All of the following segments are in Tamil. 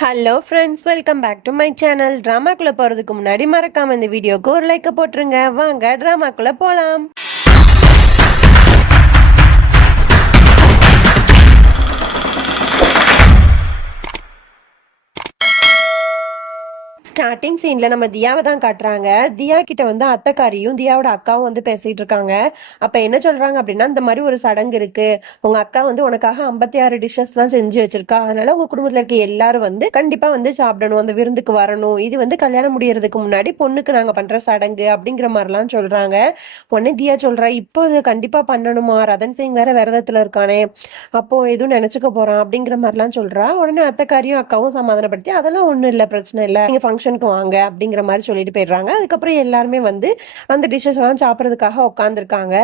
Hello friends, welcome back to my channel. ட்ராமாக்குள்ள போறதுக்கு முன்னாடி மறக்காம இந்த வீடியோக்கு ஒரு லைக் போட்டுருங்க. வாங்க ட்ராமாக்குள்ள போலாம். ஸ்டார்டிங் சீன்ல நம்ம தியாவை தான் காட்டுறாங்க. தியா கிட்ட வந்து அத்தைக்காரியும் தியாவோட அக்காவும் வந்து பேசிட்டு இருக்காங்க. அப்ப என்ன சொல்றாங்க அப்படின்னா, இந்த மாதிரி ஒரு சடங்கு இருக்கு, உங்க அக்கா வந்து உனக்காக 56 டிஷ்ஷஸ் எல்லாம் செஞ்சு வச்சிருக்கா, அதனால உங்க குடும்பத்துல இருக்க எல்லாரும் வந்து கண்டிப்பா வந்து சாப்பிடணும், அந்த விருந்துக்கு வரணும், இது வந்து கல்யாணம் முடியறதுக்கு முன்னாடி பொண்ணுக்கு நாங்க பண்ற சடங்கு அப்படிங்கிற மாதிரிலாம் சொல்றாங்க. உடனே தியா சொல்றா, இப்போ அது கண்டிப்பா பண்ணணுமா, ரதன் சிங் வேற விரதத்துல இருக்கானே, அப்போ எதுவும் நினைச்சுக்க போறான் அப்படிங்கிற மாதிரிலாம் சொல்றா. உடனே அத்தைக்காரியும் அக்காவும் சமாதானப்படுத்தி, அதெல்லாம் ஒண்ணும் இல்ல, பிரச்சனை இல்ல, நீங்க ஃபங்க்ஷனுக்கு வாங்க அப்படிங்கிற மாதிரி சொல்லிட்டு போயிடுறாங்க. அதுக்கப்புறம் எல்லாருமே வந்து அந்த டிஷ்ஷஸ் எல்லாம் சாப்பிட்றதுக்காக உட்காந்துருக்காங்க.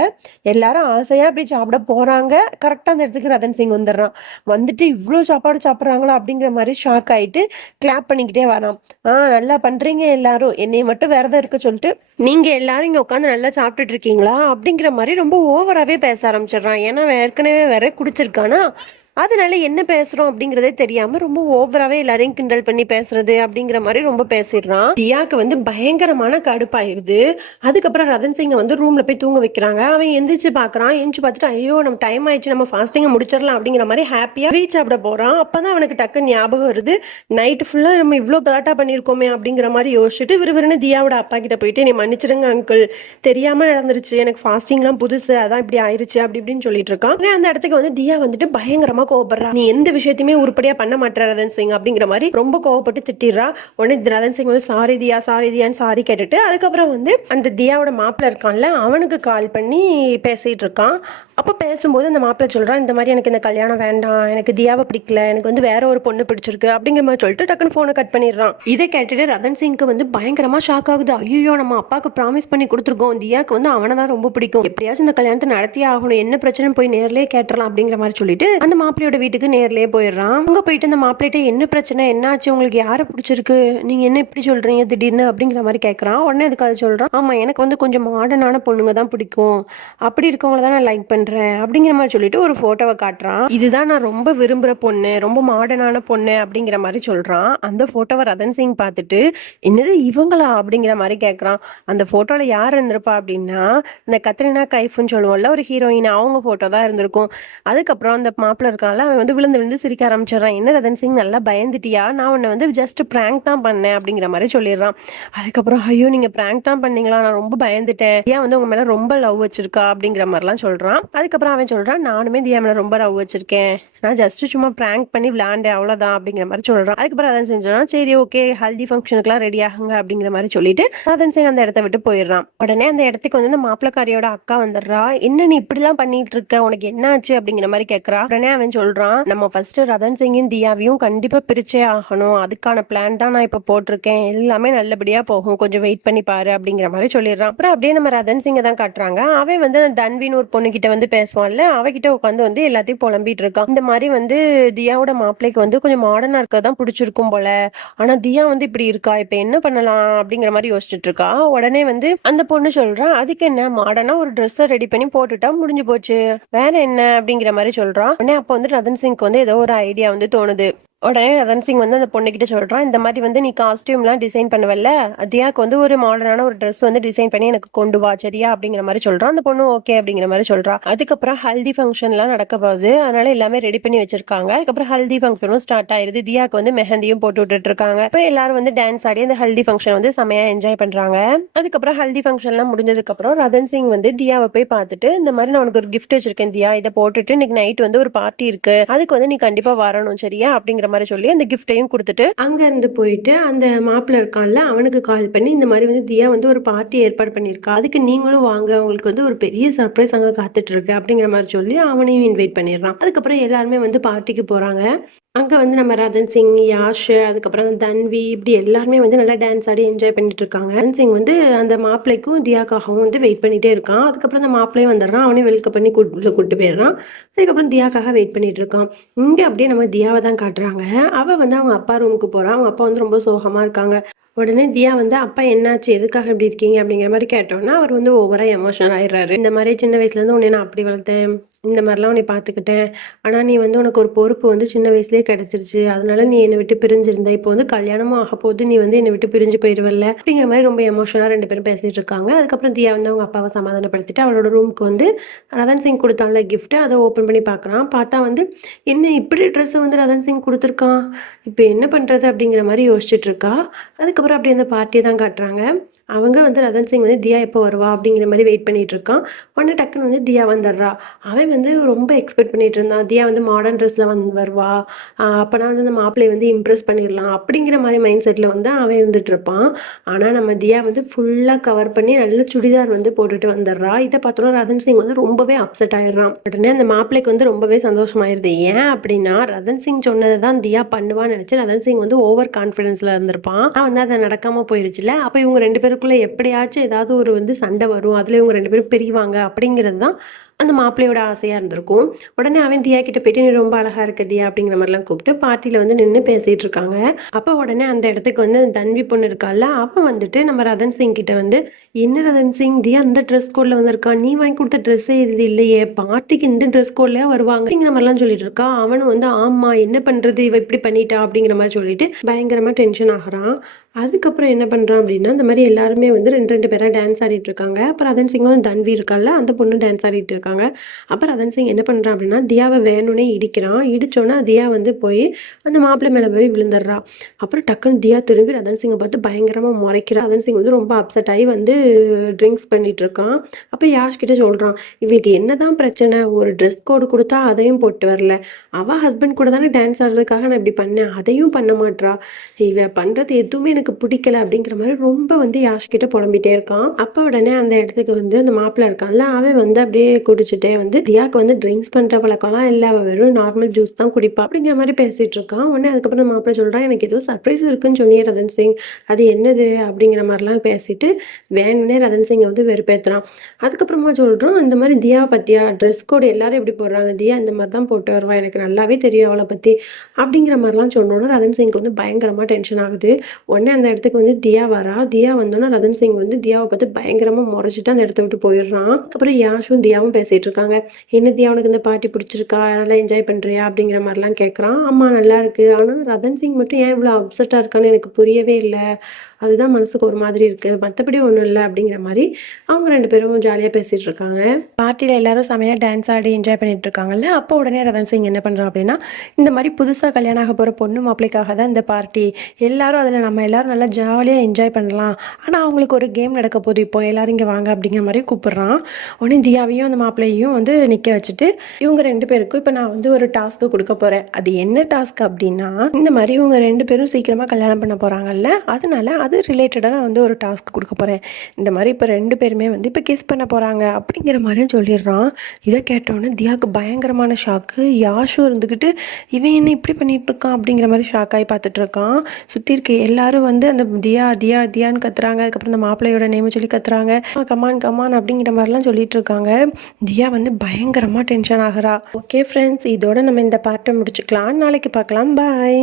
எல்லாரும் ஆசையா அப்படி சாப்பிட போறாங்க. கரெக்டா அந்த இடத்துக்கு ரதன் சிங் வந்துடுறான். வந்துட்டு இவ்வளவு சாப்பாடு சாப்பிட்றாங்களா அப்படிங்கிற மாதிரி ஷாக் ஆயிட்டு கிளாப் பண்ணிக்கிட்டே வரான். நல்லா பண்றீங்க எல்லாரும், என்னைய மட்டும் விரதம் இருக்க சொல்லிட்டு நீங்க எல்லாரும் இங்க உட்காந்து நல்லா சாப்பிட்டுட்டு இருக்கீங்களா அப்படிங்கிற மாதிரி ரொம்ப ஓவராவே பேச ஆரம்பிச்சிடுறான். ஏன்னா ஏற்கனவே வேற குடிச்சிருக்கானா, அதனால என்ன பேசுறோம் அப்படிங்கறதே தெரியாம ரொம்ப ஓவராவே எல்லாரையும் கிண்டல் பண்ணி பேசுறது அப்படிங்கிற மாதிரி ரொம்ப பேசிடுறான். தியாக்கு வந்து பயங்கரமான கடுப்பாயிருது. அதுக்கப்புறம் ரதன் சிங்க வந்து ரூம்ல போய் தூங்க வைக்கிறாங்க. அவன் எந்திரிச்சு பாக்குறான். எந்திரிச்சு பார்த்துட்டு ஐயோ நம்ம டைம் ஆயிடுச்சு, நம்ம ஃபாஸ்டிங்க முடிச்சிடலாம் அப்படிங்கிற மாதிரி ஹாப்பியா ரீச் சாப்பிட போறான். அப்பதான் அவனுக்கு டக்கு ஞாபகம் வருது, நைட்டு ஃபுல்லா நம்ம இவ்வளவு கலாட்டா பண்ணிருக்கோமே அப்படிங்கிற மாதிரி யோசிச்சுட்டு விறுவிறுன்னு தியாவோட அப்பா கிட்ட போயிட்டு, நீ மன்னிச்சிடுங்க அங்கிள், தெரியாம நடந்துருச்சு, எனக்கு ஃபாஸ்டிங்லாம் புதுசு, அதான் இப்படி ஆயிருச்சு அப்படி இப்படின்னு சொல்லிட்டு இருக்கான். அந்த இடத்துக்கு வந்து தியா வந்துட்டு பயங்கரமா கோவப்படுறா. நீ எந்த விஷயத்தையுமே உருப்படியா பண்ண மாட்டேற ரதன் சிங் அப்படிங்கிற மாதிரி ரொம்ப கோவப்பட்டு திட்டிடுறா. உடனே ரதன் சிங் வந்து சாரி தியான்னு சாரி கேட்டுட்டு அதுக்கப்புறம் வந்து அந்த தியாவோட மாப்பிள்ள இருக்கான்ல, அவனுக்கு கால் பண்ணி பேசிட்டு இருக்கான். அப்போ பேசும்போது அந்த மாப்பிள்ள சொல்றான், இந்த மாதிரி எனக்கு இந்த கல்யாணம் வேண்டாம், எனக்கு தியாவை பிடிக்கல, எனக்கு வந்து வேற ஒரு பொண்ணு பிடிச்சிருக்கு அப்படிங்கிற மாதிரி சொல்லிட்டு டக்குன்னு போனை கட் பண்ணிடுறான். இதை கேட்டுட்டு ரதன் சிங்க்கு வந்து பயங்கரமா ஷாக் ஆகுது. ஐயோ நம்ம அப்பாவுக்கு ப்ராமிஸ் பண்ணி கொடுத்துருக்கோம், தியாக்கு வந்து அவனை தான் ரொம்ப பிடிக்கும், எப்படியாச்சும் இந்த கல்யாணத்தை நடத்தியே ஆகணும், என்ன பிரச்சனை போய் நேர்லயே கேட்டலாம் அப்படிங்கிற மாதிரி சொல்லிட்டு அந்த மாப்பிள்ளையோட வீட்டுக்கு நேர்லயே போயிடுறான். அங்க போயிட்டு அந்த மாப்பிள்ளைகிட்ட என்ன பிரச்சனை, என்னாச்சு, உங்களுக்கு யாரை பிடிச்சிருக்கு, நீங்க என்ன இப்படி சொல்றீங்க திடீர்னு அப்படிங்கிற மாதிரி கேட்கறான். உடனே அதுக்கு அதை சொல்றான், ஆமா எனக்கு வந்து கொஞ்சம் மாடர்னான பொண்ணுங்க தான் பிடிக்கும், அப்படி இருக்கவங்கள தான் நான் லைக் பண்றேன் அப்படிங்கிற மாதிரி சொல்லிட்டு ஒரு போட்டோவை காட்டுறான். இதுதான் நான் ரொம்ப விரும்புற பொண்ணு, ரொம்ப மாடர்னான பொண்ணு அப்படிங்கிற மாதிரி சொல்றான். அந்த போட்டோவை ரதன் சிங் பார்த்துட்டு என்னது இவங்களா அப்படிங்கிற மாதிரி கேட்கறான். அந்த போட்டோல யார் இருந்திருப்பா அப்படின்னா, இந்த கத்ரினா கைஃப்னு சொல்லுவோம்ல ஒரு ஹீரோயின், அவங்க போட்டோ தான் இருந்திருக்கும். அதுக்கப்புறம் அந்த மாப்பிள்ள இருக்கான்ல, அவன் வந்து விழுந்து விழுந்து சிரிக்க ஆரம்பிச்சிடறான். என்ன ரதன் சிங் நல்லா பயந்துட்டியா, நான் உன்னை வந்து ஜஸ்ட் பிராங்க் தான் பண்ணேன் அப்படிங்கிற மாதிரி சொல்லிடுறான். அதுக்கப்புறம் ஐயோ நீங்க பிராங்க் தான் பண்ணீங்களா, நான் ரொம்ப பயந்துட்டேன், ஏன் வந்து உங்க மேல ரொம்ப லவ் வச்சிருக்கா அப்படிங்கிற மாதிரிலாம் சொல்றான். அதுக்கப்புறம் அவன் சொல்றான், நானுமே தியா மேல ரொம்ப லவ் வச்சிருக்கேன், நான் ஜஸ்ட் சும்மா பிராங்க் பண்ணி விளையாண்டேன் அவ்வளவுதான் அப்படிங்கிற மாதிரி சொல்றான். அதுக்கப்புறம் ரதன் சிங் சொல்றான், சரி ஓகே ஹல்தி ஃபங்க்ஷனுக்குலாம் ரெடி ஆகுங்க அப்படிங்கிற மாதிரி சொல்லிட்டு ரதன் சிங் அந்த இடத்த விட்டு போயிடுறான். உடனே அந்த இடத்துக்கு வந்து இந்த மாப்பிள்ளக்காரியோட அக்கா வந்துடுறா. என்ன நீ இப்படி எல்லாம் பண்ணிட்டு இருக்க, உனக்கு என்ன ஆச்சு அப்படிங்கிற மாதிரி கேட்கறா. உடனே அவன் சொல்றான், நம்ம ஃபர்ஸ்ட் ரதன் சிங்கையும் தியாவையும் கண்டிப்பா பிரிச்சே ஆகணும், அதுக்கான பிளான் தான் நான் இப்ப போட்டிருக்கேன், எல்லாமே நல்லபடியா போகும், கொஞ்சம் வெயிட் பண்ணி பாரு அப்படிங்கிற மாதிரி சொல்லிடுறான். அப்புறம் அப்படியே நம்ம ரதன் சிங்கை தான் காட்டுறாங்க. அவன் வந்து தன்வின்னு ஒரு பொண்ணு கிட்ட வந்து பேசுவான்ல, அவகிட்ட உட்காந்து வந்து எல்லாத்தையும் புலம்பிட்டு இருக்கான். இந்த மாதிரி வந்து தியாவோட மாப்பிள்ளைக்கு வந்து கொஞ்சம் மாடர்னா இருக்கதான் பிடிச்சிருக்கும் போல, ஆனா தியா வந்து இப்படி இருக்கா, இப்ப என்ன பண்ணலாம் அப்படிங்கிற மாதிரி யோசிச்சுட்டு இருக்கா. உடனே வந்து அந்த பொண்ணு சொல்றா, அதுக்கு என்ன, மாடர்னா ஒரு ட்ரெஸ் ரெடி பண்ணி போட்டுட்டா முடிஞ்சு போச்சு, வேற என்ன அப்படிங்கிற மாதிரி சொல்றான். உடனே அப்ப வந்து ரதன் சிங்க்கு வந்து ஏதோ ஒரு ஐடியா வந்து தோணுது. உடனே ரதன் சிங் வந்து அந்த பொண்ணுகிட்ட சொல்றான், இந்த மாதிரி வந்து நீ காஸ்டியூம்லாம் டிசைன் பண்ணுவல்ல, தியாக்கு வந்து ஒரு மாடர்னான ஒரு ட்ரெஸ் வந்து டிசைன் பண்ணி எனக்கு கொண்டு வா சரியா அப்படிங்கிற மாதிரி சொல்றான். அந்த பொண்ணு ஓகே அப்படிங்கிற மாதிரி சொல்றா. அதுக்கப்புறம் ஹல்தி ஃபங்க்ஷன்லாம் நடக்க போகுது, அதனால எல்லாமே ரெடி பண்ணி வச்சிருக்காங்க. அதுக்கப்புறம் ஹல்தி ஃபங்க்ஷனும் ஸ்டார்ட் ஆயிருது. தியாக்கு வந்து மெஹந்தியும் போட்டு விட்டுட்டு இருக்காங்க. இப்போ எல்லாரும் வந்து டான்ஸ் ஆடி அந்த ஹல்தி ஃபங்க்ஷன் வந்து செமையா என்ஜாய் பண்றாங்க. அதுக்கப்புறம் ஹல்தி ஃபங்க்ஷன்லாம் முடிஞ்சதுக்கு அப்புறம் ரதன் சிங் வந்து தியாவை போய் பார்த்துட்டு, இந்த மாதிரி நான் உனக்கு ஒரு கிஃப்ட் வச்சிருக்கேன் தியா, இதை போட்டுட்டு இன்னைக்கு நைட் வந்து ஒரு பார்ட்டி இருக்கு, அதுக்கு வந்து நீ கண்டிப்பா வரணும் சரியா அப்படிங்கிற மாதிரி சொல்லி அந்த கிஃப்டையும் கொடுத்துட்டு அங்க இருந்து போயிட்டு அந்த மாப்பிள்ள இருக்கான்ல, அவனுக்கு கால் பண்ணி இந்த மாதிரி வந்து தியா வந்து ஒரு பார்ட்டி ஏற்பாடு பண்ணிருக்கா, அதுக்கு நீங்களும் வாங்க, உங்களுக்கு வந்து ஒரு பெரிய சர்ப்ரைஸ் அங்க காத்துட்டு இருக்கு அப்படிங்கிற மாதிரி சொல்லி அவனையும் இன்வைட் பண்ணிடுறான். அதுக்கப்புறம் எல்லாருமே வந்து பார்ட்டிக்கு போறாங்க. அங்க வந்து நம்ம ரதன் சிங், யாஷ், அதுக்கப்புறம் தன்வி, இப்படி எல்லாருமே வந்து நல்லா டான்ஸ் ஆடி என்ஜாய் பண்ணிட்டு இருக்காங்க. ரதன் சிங் வந்து அந்த மாப்பிள்ளைக்கும் தியாக்காகவும் வந்து வெயிட் பண்ணிட்டே இருக்கான். அதுக்கப்புறம் அந்த மாப்பிள்ளையும் வந்துடுறான், அவனே வெல்கம் பண்ணி கூட்டு போயிடுறான். அதுக்கப்புறம் தியாக்காக வெயிட் பண்ணிட்டு இருக்கான். இங்க அப்படியே நம்ம தியாவை தான் காட்டுறாங்க. அவ வந்து அவங்க அப்பா ரூமுக்கு போறான். அவங்க அப்பா வந்து ரொம்ப சோகமா இருக்காங்க. உடனே தியா வந்து அப்பா என்னாச்சு, எதுக்காக இப்படி இருக்கீங்க அப்படிங்கிற மாதிரி கேட்டோன்னா அவர் வந்து ஓவரா எமோஷனல் ஆயிடுறாரு. இந்த மாதிரி சின்ன வயசுலேருந்து உன்னை நான் அப்படி வளர்த்தேன், இந்த மாதிரிலாம் உன்னை பார்த்துக்கிட்டேன், ஆனால் நீ வந்து உனக்கு ஒரு பொறுப்பு வந்து சின்ன வயசுலேயே கிடைச்சிருச்சு, அதனால நீ என்னை விட்டு பிரிஞ்சிருந்த, இப்போ வந்து கல்யாணமும் ஆக போது நீ வந்து என்னை விட்டு பிரிஞ்சு போயிடுவல்ல அப்படிங்கிற மாதிரி ரொம்ப எமோஷனலாக ரெண்டு பேரும் பேசிட்டு இருக்காங்க. அதுக்கப்புறம் தியா வந்து அவங்க அப்பாவை சமாதானப்படுத்திட்டு அவளோட ரூமுக்கு வந்து ரதன் சிங் கொடுத்தான்ல கிஃப்ட், அதை ஓப்பன் பண்ணி பார்க்குறான். பார்த்தா வந்து என்ன இப்படி ட்ரெஸ்ஸை வந்து ரதன் சிங் கொடுத்துருக்கான், இப்போ என்ன பண்ணுறது அப்படிங்கிற மாதிரி யோசிச்சுட்டு இருக்கா. அதுக்கப்புறம் அப்படியே அந்த பார்ட்டியை தான் காட்டுறாங்க. அவங்க வந்து ரதன் சிங் வந்து தியா எப்போ வருவா அப்படிங்கிற மாதிரி வெயிட் பண்ணிட்டு இருக்கான். உடனே டக்குன்னு வந்து தியா வந்துடுறா. அவன் வந்து ரொம்ப எக்ஸ்பெக்ட் பண்ணிட்டு இருந்தான், தியா வந்து மாடர்ன் ட்ரெஸ்ல வந்து வருவா, அப்போனா வந்து அந்த மாப்பிள்ளையை வந்து இம்ப்ரெஸ் பண்ணிடலாம் அப்படிங்கிற மாதிரி மைண்ட் செட்டில் வந்து அவன் இருந்துட்டு இருப்பான். ஆனால் நம்ம தியா வந்து ஃபுல்லாக கவர் பண்ணி நல்ல சுடிதார் வந்து போட்டுட்டு வந்துடுறா. இதை பார்த்தோன்னா ரதன் சிங் வந்து ரொம்பவே அப்செட் ஆயிடுறான். உடனே அந்த மாப்பிள்ளைக்கு வந்து ரொம்பவே சந்தோஷமாயிருது. ஏன் அப்படின்னா ரதன் சிங் சொன்னதை தான் தியா பண்ணுவான்னு நினைச்சு ரதன் சிங் வந்து ஓவர் கான்ஃபிடன்ஸ்ல இருந்திருப்பான். வந்து அதை நடக்காம போயிருச்சுல. அப்போ இவங்க ரெண்டு பேருக்குள்ள எப்படியாச்சும் ஏதாவது ஒரு வந்து சண்டை வரும், அதுல இவங்க ரெண்டு பேரும் பிரிவாங்க அப்படிங்கிறது தான் அந்த மாப்பிள்ளையோட ஆசையா இருந்திருக்கும். உடனே அவன் தியா கிட்ட போயிட்டு நீ ரொம்ப அழகா இருக்க தியா அப்படிங்கிற மாதிரிலாம் கூப்பிட்டு பார்ட்டியில வந்து நின்று பேசிட்டு இருக்காங்க. அப்போ உடனே அந்த இடத்துக்கு வந்து தன்வி பொண்ணு இருக்கால, அவன் வந்துட்டு நம்ம ரதன் சிங் கிட்ட வந்து என்ன ரதன் சிங், தியா அந்த ட்ரெஸ் கோட்ல வந்திருக்கான், நீ வாங்கி கொடுத்த ட்ரெஸ்ஸே இது இல்லையே, பார்ட்டிக்கு இந்த ட்ரெஸ் கோட்லயே வருவாங்க அப்படிங்கிற மாதிரிலாம் சொல்லிட்டு இருக்கா. அவனும் வந்து ஆமா என்ன பண்றது, இவ இப்படி பண்ணிட்டா அப்படிங்கிற மாதிரி சொல்லிட்டு பயங்கரமா டென்ஷன் ஆகுறான். அதுக்கப்புறம் என்ன பண்ணுறான் அப்படின்னா இந்த மாதிரி எல்லாருமே வந்து ரெண்டு ரெண்டு பேராக டான்ஸ் ஆடிட்டு இருக்காங்க. அப்புறம் ரதன் சிங்கும் தன்வி இருக்கால, அந்த பொண்ணு டான்ஸ் ஆடிட்டு இருக்காங்க. அப்புறம் ரதன் சிங் என்ன பண்ணுறான் அப்படின்னா தியாவை வேணும்னே இடிக்கிறான். இடிச்சோன்னா தியா வந்து போய் அந்த மாப்பிள்ளை மேலே போய் விழுந்துடுறா. அப்புறம் டக்குன்னு தியா திரும்பி ரதன் சிங்கை பார்த்து பயங்கரமாக முறைக்கிறான். ரதன் சிங் வந்து ரொம்ப அப்செட் ஆகி வந்து ட்ரிங்க்ஸ் பண்ணிட்டு இருக்கான். அப்போ யாஷ் கிட்ட சொல்கிறான், இவளுக்கு என்னதான் பிரச்சனை, ஒரு ட்ரெஸ் கோடு கொடுத்தா அதையும் போட்டு வரல, அவள் ஹஸ்பண்ட் கூட தானே டான்ஸ் ஆடுறதுக்காக நான் இப்படி பண்ணேன், அதையும் பண்ண மாட்றா, இவ பண்ணுறது எதுவுமே எனக்கு பிடிக்கல அப்படிங்கிற மாதிரி ரொம்ப வந்து யாஷ் கிட்ட புலம்பிட்டே இருக்கான். அப்போ உடனே அந்த இடத்துக்கு வந்து அந்த மாப்பிள்ளை இருக்கான்ல, அவன் வந்து அப்படியே குடிச்சுட்டே வந்து தியாக்கு வந்து ட்ரிங்க்ஸ் பண்ற பழக்கம்லாம் இல்லை, அவள் வெறும் நார்மல் ஜூஸ் தான் குடிப்பா அப்படிங்கிற மாதிரி பேசிட்டு இருக்கான். உடனே அதுக்கப்புறம் மாப்பிள்ளை சொல்றான், எனக்கு ஏதோ சர்ப்ரைஸ் இருக்குன்னு சொன்னியே ரதன் சிங், அது என்னது அப்படிங்கிற மாதிரிலாம் பேசிட்டு வேணுன்னே ரதன் சிங்கை வந்து வெறுப்பேற்றுறான். அதுக்கப்புறமா சொல்றான், இந்த மாதிரி தியாவை பத்தியா, ட்ரெஸ் கோடு எல்லாரும் எப்படி போடுறாங்க, தியா இந்த மாதிரி தான் போட்டு வருவா, எனக்கு நல்லாவே தெரியும் அவளை பத்தி அப்படிங்கிற மாதிரிலாம் சொன்னோன்னா ரதன் சிங்க்கு வந்து பயங்கரமா டென்ஷன் ஆகுது. உடனே அந்த இடத்துக்கு வந்து தியா வரா. தியா வந்தோன்னா ரதன் சிங் வந்து தியாவை பார்த்து பயங்கரமா முறைச்சிட்டு அந்த இடத்த விட்டு போயிடுறான். அதுக்கப்புறம் யாஷும் தியாவும் பேசிட்டு இருக்காங்க. என்ன தியா உனக்கு இந்த பார்ட்டி பிடிச்சிருக்கா, நல்லா என்ஜாய் பண்றியா அப்படிங்கிற மாதிரிலாம் கேட்குறான். ஆமா நல்லா இருக்கு, ஆனா ரதன் சிங் மட்டும் ஏன் இவ்வளோ அப்செட்டா இருக்கான்னு எனக்கு புரியவே இல்லை, அதுதான் மனசுக்கு ஒரு மாதிரி இருக்கு, மற்றபடி ஒன்றும் இல்லை அப்படிங்கிற மாதிரி அவங்க ரெண்டு பேரும் ஜாலியாக பேசிட்டு இருக்காங்க. பார்ட்டியில் எல்லாரும் செமையாக டான்ஸ் ஆடி என்ஜாய் பண்ணிட்டு இருக்காங்கல்ல. அப்போ உடனே ரதன் சிங் என்ன பண்ணுறான் அப்படின்னா இந்த மாதிரி புதுசாக கல்யாணம் ஆக போகிற பொண்ணு மாப்பிள்ளைக்காக தான் இந்த பார்ட்டி, எல்லாரும் அதில் நம்ம எல்லாரும் நல்லா ஜாலியாக என்ஜாய் பண்ணலாம், ஆனால் அவங்களுக்கு ஒரு கேம் நடக்க போகுது, இப்போ எல்லாரும் இங்கே வாங்க அப்படிங்கிற மாதிரி கூப்பிடுறான். உடனே தியாவையும் அந்த மாப்பிள்ளையும் வந்து நிற்க வச்சுட்டு இவங்க ரெண்டு பேருக்கும் இப்போ நான் வந்து ஒரு டாஸ்க்கு கொடுக்க போகிறேன். அது என்ன டாஸ்க் அப்படின்னா இந்த மாதிரி இவங்க ரெண்டு பேரும் சீக்கிரமாக கல்யாணம் பண்ண போகிறாங்கல்ல, அதனால அது ரிலேட்டடாக நான் வந்து ஒரு டாஸ்க் கொடுக்க போகிறேன். இந்த மாதிரி இப்போ ரெண்டு பேருமே வந்து இப்போ கிஸ் பண்ண போகிறாங்க அப்படிங்கிற மாதிரியும் சொல்லிடுறான். இதை கேட்டோன்னே தியாவுக்கு பயங்கரமான ஷாக்கு. யாஷும் இருந்துக்கிட்டு இவன் என்ன இப்படி பண்ணிட்டு இருக்கான் அப்படிங்கிற மாதிரி ஷாக் ஆகி பார்த்துட்டு இருக்கான். சுற்றி இருக்க எல்லாரும் வந்து அந்த தியா தியா தியான்னு கத்துறாங்க. அதுக்கப்புறம் அந்த மாப்பிள்ளையோட நேமை சொல்லி கத்துறாங்க, கமான் கமான் அப்படிங்கிற மாதிரிலாம் சொல்லிட்டு இருக்காங்க. தியா வந்து பயங்கரமாக டென்ஷன் ஆகுறா. ஓகே ஃப்ரெண்ட்ஸ், இதோட நம்ம இந்த பார்ட்டை முடிச்சுக்கலாம், நாளைக்கு பார்க்கலாம், பாய்.